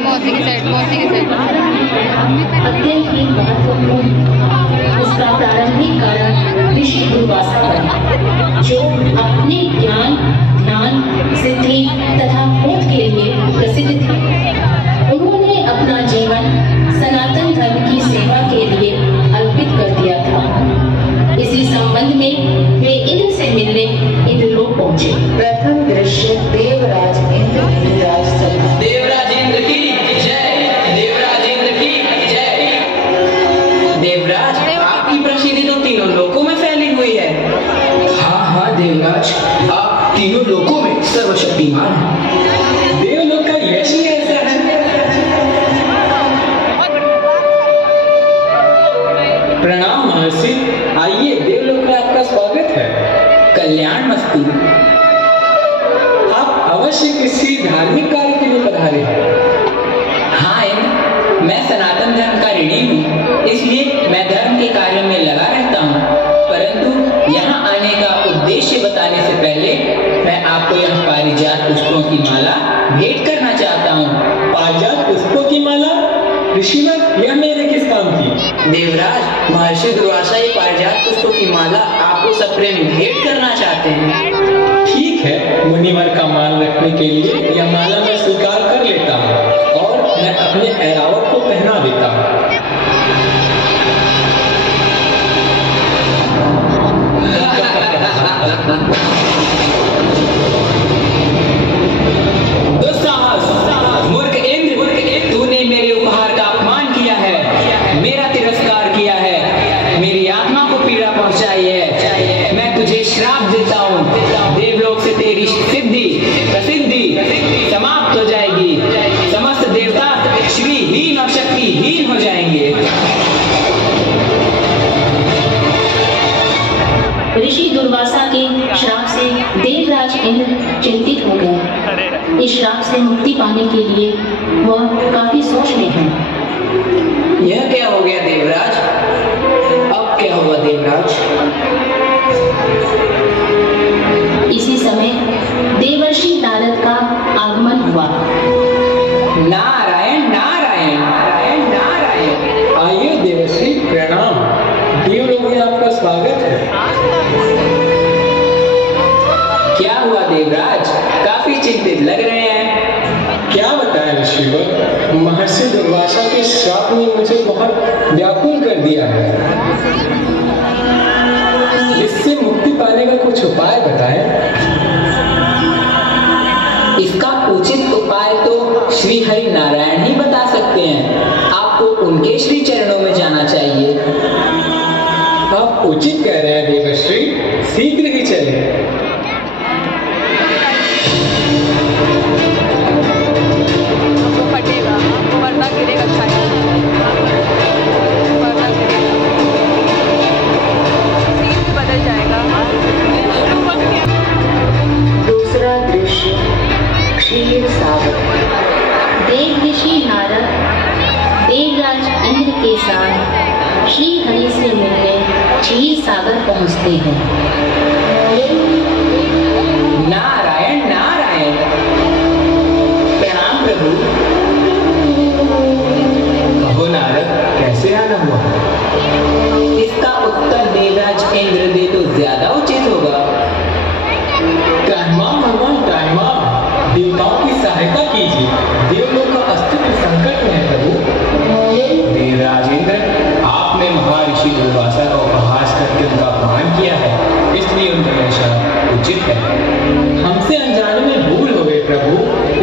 मौसी की साइड अत्यंत ही महत्वपूर्ण उसका प्रारंभिक कारण ऋषि दुर्वासा बने, जो अपने ज्ञान, ध्यान, सिद्धि तथा खोज के लिए प्रसिद्ध थे। उन्होंने अपना जीवन सनातन धर्म की सेवा के लिए अर्पित कर दिया था। इसी संबंध में वे इंद्र से मिलने इंद्रलोक पहुंचे। प्रथम दृश्य देवराज इंद्र इंद्रराज सभा। देवराज इंद्र की जय, देवराज इंद्र की जय। देवराज, आपकी प्रसिद्धि तो तीनों लोकों में फैली हुई है। हाँ हाँ देवराज, आप तीनों लोकों में सर्वशक्तिमान हैं। देवलोक का यश ही ऐसा है। प्रणाम महर्षि, आइए, देवलोक में आपका स्वागत है। कल्याण मस्तु। आप अवश्य किसी धार्मिक कार्य के लिए पधारे हैं। हाँ इंद्र, मैं सनातन धर्म का ऋणी हूँ, इसलिए मैं धर्म के कार्यों में लगा रहता हूँ। परंतु यहाँ आने का उद्देश्य बताने से पहले मैं आपको यह पारिजात पुष्पों की माला भेंट करना चाहता हूँ। पारिजात पुष्पों की माला? ऋषिवर, यह मेरे किस काम की? देवराज, महर्षि दुर्वासा ये पारिजात पुष्पों की माला आपको सप्रेम भेंट करना चाहते हैं। ठीक है, मुनिवर का मान रखने के लिए यह माला मैं स्वीकार कर लेता हूँ और मैं अपने ऐरावत को पहना देता हूँ। दुस्साहस, मूर्ख इंद्र, तूने मेरे उपहार का अपमान किया है, मेरा तिरस्कार किया है, मेरी आत्मा को पीड़ा पहुंचाई है। मैं तुझे श्राप देता हूँ, देवलोक से तेरी सिद्धि प्रसिद्धि समाप्त हो जाएगी। समस्त देवता श्रीहीन और शक्तिहीन हो जाएंगे। ऋषि दुर्वासा के श्राप से देवराज इंद्र चिंतित हो गए। इस श्राप से मुक्ति पाने के लिए वह काफी सोच में हैं। यह क्या हो गया देवराज? अब क्या हुआ देवराज? इसी समय देवर्षि नारद का आगमन हुआ। नारायण नारायण नारायण नारायण। आइए देवर्षि, प्रणाम। देवलोक में आपका स्वागत है। क्या हुआ देवराज? काफी चिंतित लग रहे हैं। क्या बताएं ऋषिवर, महर्षि दुर्वासा के श्राप ने मुझे बहुत व्याकुल कर दिया है। इससे मुक्ति पाने का कुछ उपाय बताएं। इसका उचित उपाय तो श्री हरि नारायण ही बता सकते हैं। आपको उनके श्री चरणों में जाना चाहिए। आप उचित कह रहे हैं देवश्री, शीघ्र ही चलें। फटेगा, पर्दा गिरेगा शायद, पर्दा गिरेगा, सीन भी बदल जाएगा। दूसरा दृश्य क्षीर सागर। देव ऋषि नारद देवराज इंद्र के साथ श्री हरि से मिलने क्षीर सागर पहुंचते हैं। नारायण नारायण। प्रणाम प्रभु। कहो नारद, कैसे आना हुआ? इसका उत्तर देवराज इंद्र दे तो ज्यादा उचित होगा। त्राहिमाम भगवान त्राहिमाम, देवताओं की सहायता कीजिए, देवलोक का अस्तित्व संकट में है प्रभु। देवराज इंद्र, आपने महर्षि दुर्वासा का उपहास करके उनका अपमान किया है, इसलिए उनका श्राप उचित है। हमसे अनजाने में भूल हो गई प्रभु।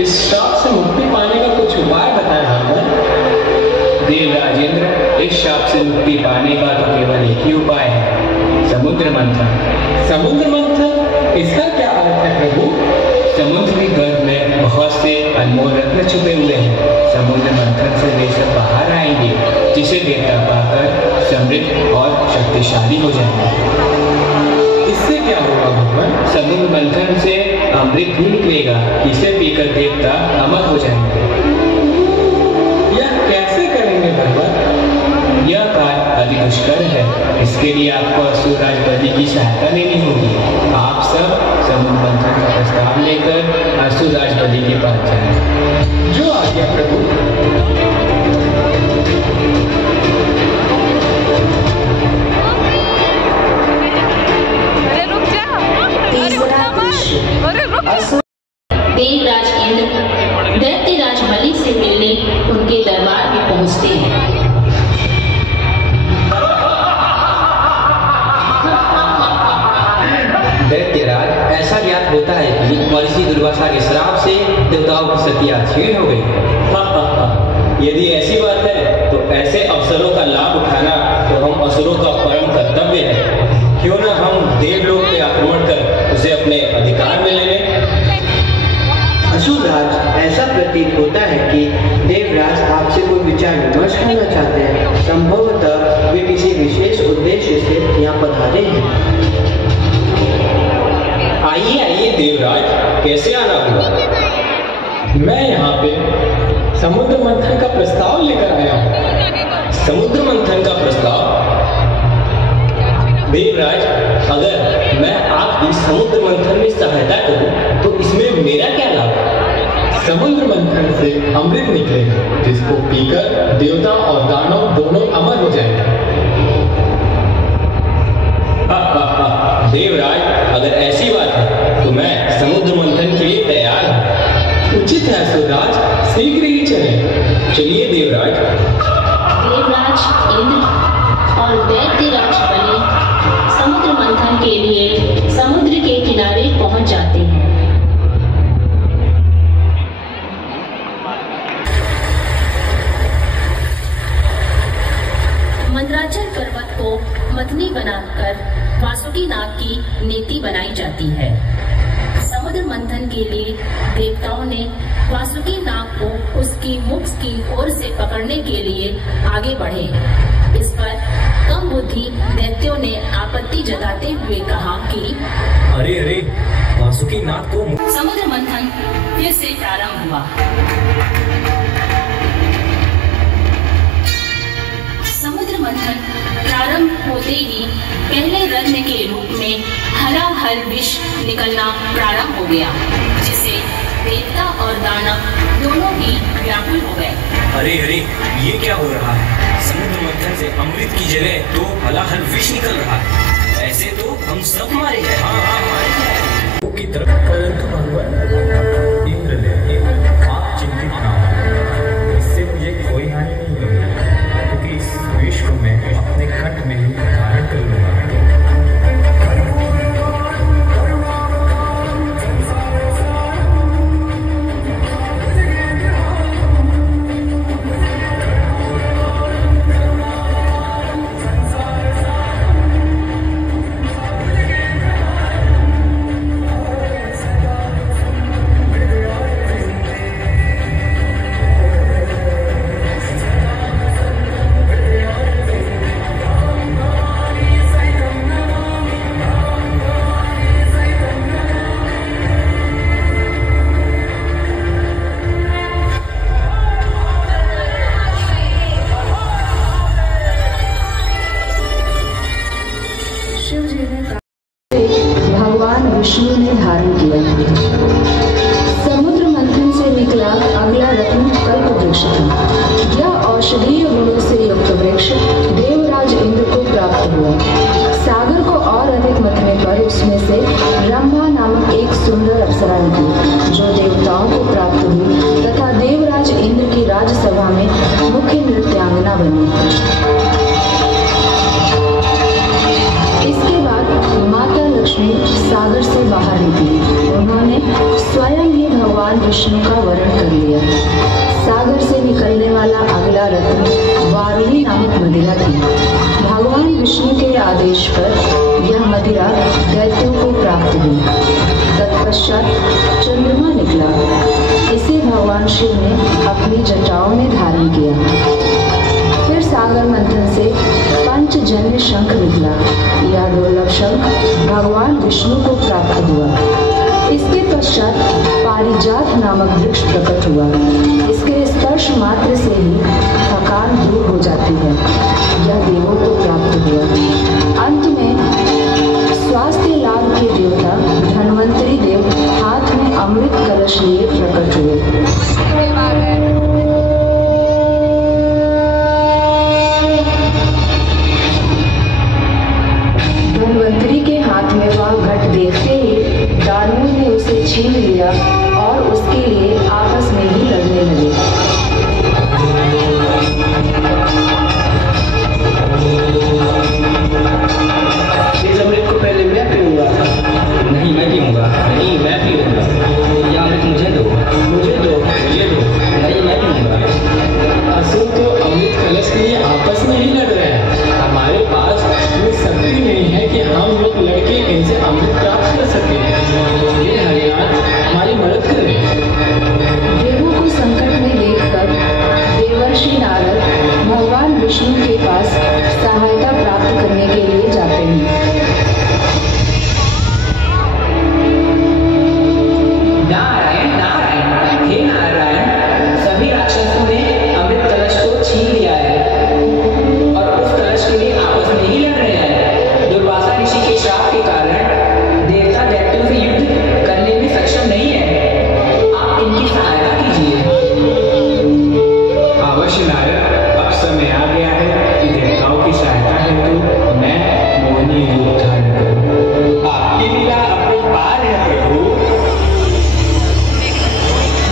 इस श्राप से मुक्ति पाने का कुछ उपाय बताएं हमें। देवराज इंद्र, इस श्राप से मुक्ति पाने का तो केवल एक ही उपाय है, समुद्र मंथन। समुद्र मंथन, इसका क्या अर्थ है प्रभु? समुद्र के गर्भ में बहुत से अनमोल रत्न छुपे हुए हैं। समुद्र मंथन से वे सब बाहर आएंगे, जिसे देवता पाकर समृद्ध और शक्तिशाली हो जाएंगे। इससे क्या होगा भगवान? समुद्र मंथन से अमृत भी निकलेगा, इसे पीकर देवता अमर हो जाएंगे। यह कैसे करेंगे भगवान? यह कार्य अति दुष्कर है, इसके लिए आपको असुरराज बलि की सहायता लेनी होगी। आप सब समुद्र मंथन का प्रस्ताव लेकर असुरराज बलि के पास जाएं। जो आज्ञा प्रभु। देवराज इंद्र दैत्यराज बलि से मिलने उनके दरबार में पहुंचते हैं। दैत्यराज, ऐसा ज्ञात होता है कि महर्षि दुर्वासा के श्राप से देवताओं की सतिया छीन हो गई। यदि ऐसी बात है तो ऐसे अवसरों का लाभ उठाना तो हम असुरों का परम कर्तव्य है। क्यों ना हम देवलोक पे आक्रमण कर उसे अपने अधिकार में ले लें। असुरराज, ऐसा प्रतीत होता है कि देवराज आपसे कोई विचार विमर्श करना चाहते हैं। संभवतः वे किसी विशेष उद्देश्य से यहाँ पधारे हैं। आइए आइए देवराज, कैसे आना हुआ? मैं यहाँ पे समुद्र मंथन का प्रस्ताव लेकर आया हूँ। समुद्र मंथन का प्रस्ताव? देवराज, अगर मैं आपकी समुद्र मंथन में सहायता करूं तो इसमें मेरा क्या लाभ? समुद्र मंथन से अमृत निकलेगा, जिसको पीकर देवता और दानव दोनों अमर हो जाएंगे। देवराज, अगर ऐसी बात है तो मैं समुद्र मंथन के लिए तैयार हूँ। उचित है असुरराज, शीघ्र ही चलें। चलिए देवराज। देवराज इंद्र और दैत्यराज बलि समुद्र मंथन के लिए समुद्र के किनारे पहुंच जाते हैं। मंदराचल पर्वत को मथनी बनाकर वासुकी नाग की नीति बनाई जाती है। समुद्र मंथन के लिए देवताओं ने वासुकी नाग को उसकी मुख की ओर से पकड़ने के लिए आगे बढ़े। इस पर कम बुद्धि दैत्यों ने आपत्ति जताते हुए कहा कि अरे अरे, वासुकी नाग को समुद्र मंथन फिर से प्रारंभ हुआ। समुद्र मंथन प्रारंभ होते ही पहले रत्न के रूप में हलाहल विष निकलना प्रारंभ हो गया, जिसे देवता और दानव दोनों ही व्याकुल हो गए। अरे अरे, ये क्या हो रहा है? समुद्र मंथन से अमृत की जगह तो हलाहल विष निकल रहा है। ऐसे तो हम सब मारे हैं। हाँ, की तरफ। परंतु भगवान इंद्र ने, आप चिंतित ना हो, इससे मुझे कोई हानि नहीं होगी, क्योंकि इस विष को मैं अपने कंठ में ही धारण कर लूंगा। विष्णु ने धारण किया। समुद्र मंथन से निकला अगला रत्न कल्प वृक्ष था। यह औषधीय गुणों से युक्त वृक्ष देवराज इंद्र को प्राप्त हुआ। सागर को और अधिक मथने पर उसमें से रंभा नामक एक सुंदर अप्सरा निकली, जो देवताओं को प्राप्त हुई तथा देवराज इंद्र की राजसभा में मुख्य नृत्यांगना बनी। इसके बाद माता लक्ष्मी सागर से बाहर निकली। उन्होंने स्वयं ही भगवान विष्णु का वरण कर लिया। सागर से निकलने वाला अगला रत्न वारुणी नामक मदिरा थी। भगवान विष्णु के आदेश पर यह मदिरा दैत्यों को प्राप्त हुई। तत्पश्चात चंद्रमा निकला। इसे भगवान शिव ने अपनी जटाओं में धारण किया। फिर सागर मंथन से पंचजन्य शंख निकला। यह दुर्लभ शंख भगवान विष्णु को प्राप्त हुआ। इसके पश्चात पारिजात नामक वृक्ष प्रकट हुआ। इसके स्पर्श मात्र से ही थकान दूर हो जाती है। यह देवों को प्राप्त हुआ। अंत में स्वास्थ्य लाभ के देवता धन्वंतरी देव हाथ में अमृत कलश लिए प्रकट हुए। धन्वंतरी के हाथ में वह घट देखते ही दानवों ने उसे छीन लिया और उसके लिए आपस में ही लड़ने लगे। इस अमृत को पहले मैं पीऊंगा। नहीं मैं पीऊंगा। नहीं मैं पीऊंगा। या अमृत मुझे दो। मुझे दो। मुझे दो। नहीं मैं पीऊंगा। असुर तो अमृत कलश के लिए आपस में ही लड़ रहे हैं। हमारे पास ये शक्ति नहीं है कि हम लोग लड़के इनसे अमृत प्राप्त कर सकें। ये हरियाण हमारी मदद करें। देवों को संकट में देखकर देवर्षि नारद भगवान विष्णु के पास सहायता प्राप्त करने के लिए जाते हैं। नारायण नारायण, हे नारायण, सभी राक्षसों ने अमृत कलश को छीन लिया है और उस कलश के लिए आपस में ही लड़ रहे हैं। दुर्वासा ऋषि के श्राप के कारण देवता दैत्यों से युद्ध करने में सक्षम नहीं है। आप इनकी सहायता कीजिए। अवश्य नारद, अब समय आ गया है कि देवताओं की सहायता हेतु मैं मोहिनी रूप धारण करूं। आपकी लीला अपरंपार है प्रभु।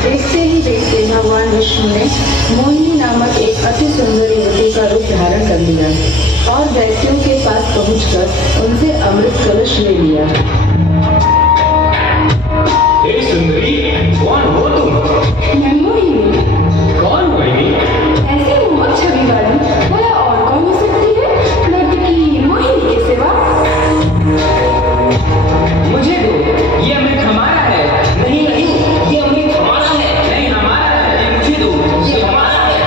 देखते ही देखते भगवान विष्णु ने मोहिनी नामक एक अति सुंदर युवती का रूप धारण कर लिया और दैत्यों के पास पहुंचकर उनसे अमृत कलश ले लिया। हे सुंदरी, कौन हो तुम? मैं मोहिनी। कौन मोहिनी? ऐसी मोहक छवि वाली भला और कौन हो सकती है लड़की मोहिनी के सिवा? मुझे दो, ये अमृत हमारा है। नहीं नहीं, ये अमृत हमारा है। नहीं हमारा है, ये मुझे दो, ये हमारा है।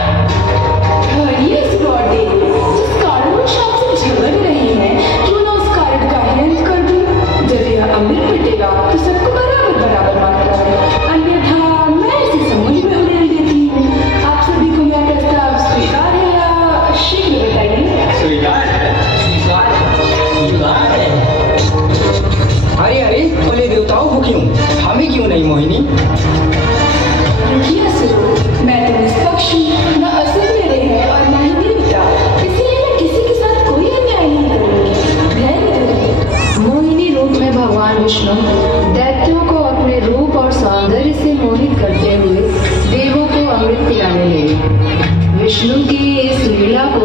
ये इस ब्रॉडी जिस कारण वो शाम से झगड़ रही हैं, क्यों ना उस कारण का ही अंत कर दूं? जब यह अमृत पिटेगा तो सबको बराबर बराबर मात्रा है, अन्यथा मैं इसे समुद्र में उड़ेल देती हूँ। आप सभी को यह प्रस्ताव स्वीकार है या शीघ्र बताइए। स्वीकार है। स्वीकार स्वीकार है। अरे अरे, बोले देवताओं को क्यों, हमें क्यों नहीं मोहिनी? रुकिए असुर, मैं तो निष्पक्ष हूँ, न असुर मेरे हैं और न ही देवता, इसलिए मैं किसी के साथ कोई अन्याय नहीं करूंगी। धैर्य धरिए। मोहिनी रूप में भगवान विष्णु दैत्यों को अपने रूप और सौंदर्य से मोहित करते हुए देवों को अमृत पिलाने लगे। विष्णु की इस लीला को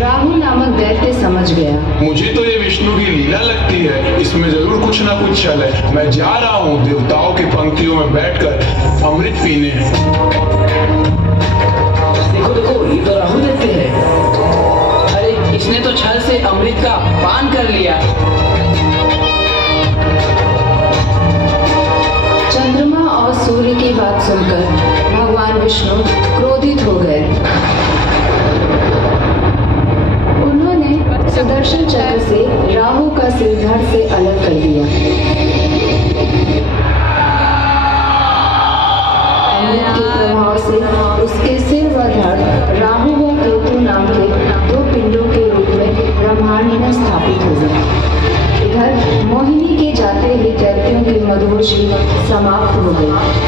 राहु नामक दैत्य समझ गया। मुझे तो ये विष्णु की लीला लगती है, इसमें जरूर कुछ ना कुछ छल है। मैं जा रहा हूँ देवताओं की पंक्तियों में बैठकर अमृत पीने। देखो देखो, ये तो राहु दैत्य है। अरे इसने तो छल से अमृत का पान कर लिया। चंद्रमा और सूर्य की बात सुनकर भगवान विष्णु क्रोधित हो गए। उन्होंने सुदर्शन चक्र से राहु का सिर धड़ से अलग कर दिया। अमृत के प्रभाव से उसके सिर व धड़ राहु व केतु नाम के दो पिंडों के रूप में ब्रह्मांड में स्थापित हो गए। इधर मोहिनी के जाते ही दैत्यों के मधुर जीवन समाप्त हो गए।